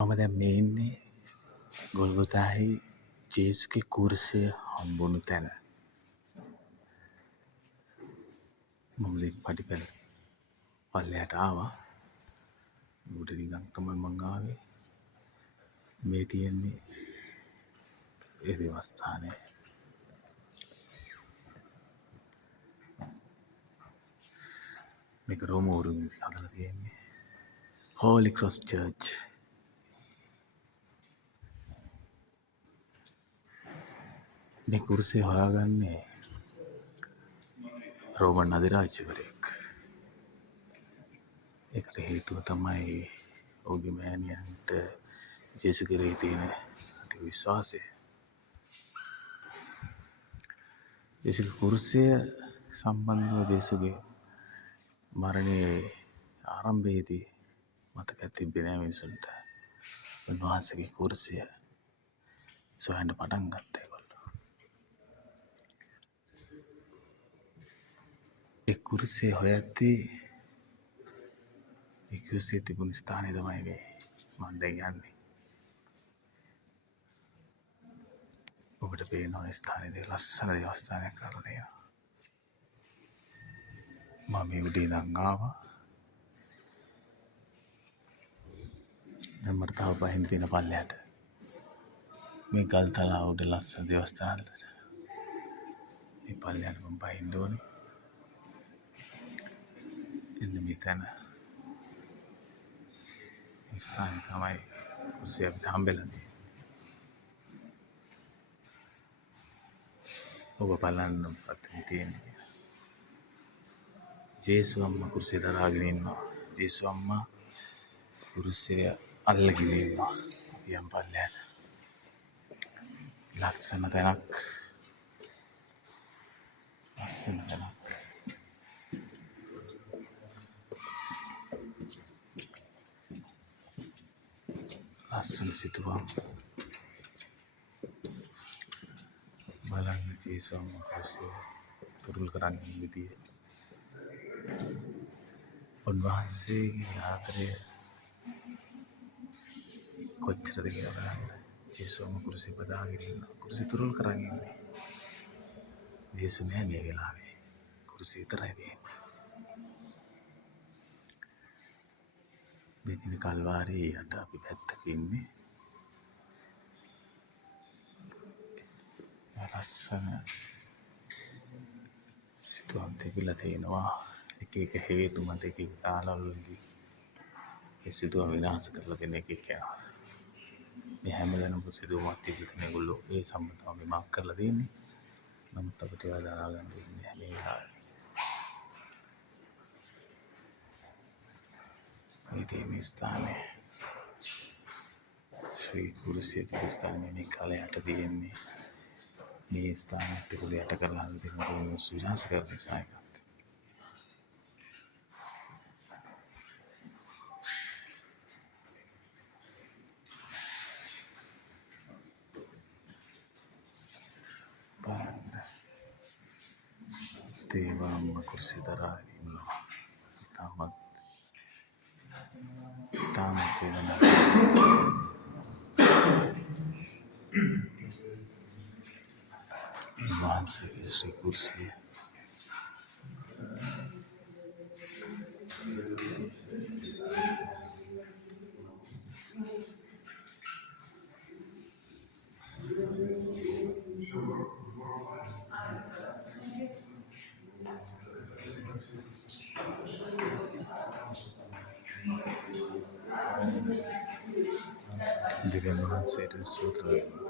මම දැන් මේ ඉන්නේ ගොල්ගොතාහි ජේසුගේ කුරුසය හම්බුණු තැන. මම දැන් පඩිපෙළ පල්ලෙහාට ආවා. උඩට නිකන් තමයි මං ආවේ. මේ තියෙන්නේ ඒ දේවස්ථානය. මේක රෝම උරුමෙන් හදලා තියෙන්නේ. Holy Cross Church. මේ කුරුසය හොයාගන්නේ රෝමන් අධිරාජ්‍යවරයෙක්. ඒකට හේතුව තමයි ඔහුගේ මෑණියන්ට ජේසු කෙරෙහි තියෙන අධික විශ්වාසය. ජේසුගේ කුරුසය සම්බන්ධව ජේසුගේ මරණයේ ආරම්භයේදී මතකයක් තිබ්බේ නෑ මිනිසුන්ට. උන්වහන්සේගේ කුරුසය සොයන්න පටන් ගත්තා ඒගොල්ලෝ. ඒ කුරුසය හොයද්දී ඒ කුරුසය තිබුණු ස්ථානය තමයි මේ මම දැන් යන්නේ. ඔබට පේනවා ඒ ස්ථානයේ ලස්සන දේවස්ථානයක් කරලා තියෙනවා. මම මේ උඩේ ඉඳන් ආවා. දැන් මට තව පහින් තියෙන පල්ලෙහාට. මේ ගල්තලාව උඩ ලස්සන දේවස්ථානවලට. මේ පල්ලෙහාට මම පහින්න ඕනේ. එන්න මේ තැන. මේ ස්ථානේ තමයි කුරුසය අපිට හම්බෙලා තියෙන්නේ. ඔබ බලන්න මොකක්ද මේ තියෙන්නේ කියලා. ජේසු අම්මා කුරුසය දරාගෙන ඉන්නවා. ජේසු අම්මා කුරුසය අල්ලගෙන ඉන්නවා. අපි යම් පල්ලෙහාට. ලස්සන තැනක්. ලස්සන තැනක්. ලස්සන සිතුවම්. බලන්න ජේසු අම්මා කුරුසය තුරුල් කරන් ඉන්න විදිය. උන්වහන්සේගේ ආදරය කොච්චරද කියලා බලන්න. ජේසු අම්මා කුරුසය බදාගෙන ඉන්නවා. කුරුසය තුරුල් කරන් ඉන්නේ. ජේසු නෑ මේ වෙලාවේ. කුරුසය විතරයි තියෙන්නේ. මෙන්න කල්වාරේ යට අපි පැත්තක ඉන්නේ. ලස්සන සිතුවම් තිබිලා තියෙනවා. එක එක හේතු මත එක එක කාලවලදී ඒ සිතුවම් විනාශ කරලා දෙන එක යනවා. මේ හැමදැනම සිතුවමක් තිබිලා තියෙන ඒගොල්ලෝ ඒ සම්බන්ධව මේ මාක් කරලා දෙන්නේ. නමුත් අපිට ඒවා දරා ගන්න දෙන්නේ නැහැ මේ වෙලාවේ. මේ තියෙන ස්ථානය ශ්‍රී කුරුසය තිබෙන ස්ථානය මේ කලයට තියෙන්නේ. මේ ස්ථානත් එක යට කරලා දෙන්න විනාශ කරන නිසා එකත්. බලන්න. දේවාම්ම කුරුසය දරාගෙන ඉන්නවා. ඉතාමත් වේදනාවක්. උන්වහන්සේගේ ශ්‍රී කුරුසය දෙවියන් වහන්සේට ස්තෝත්‍ර වේවා.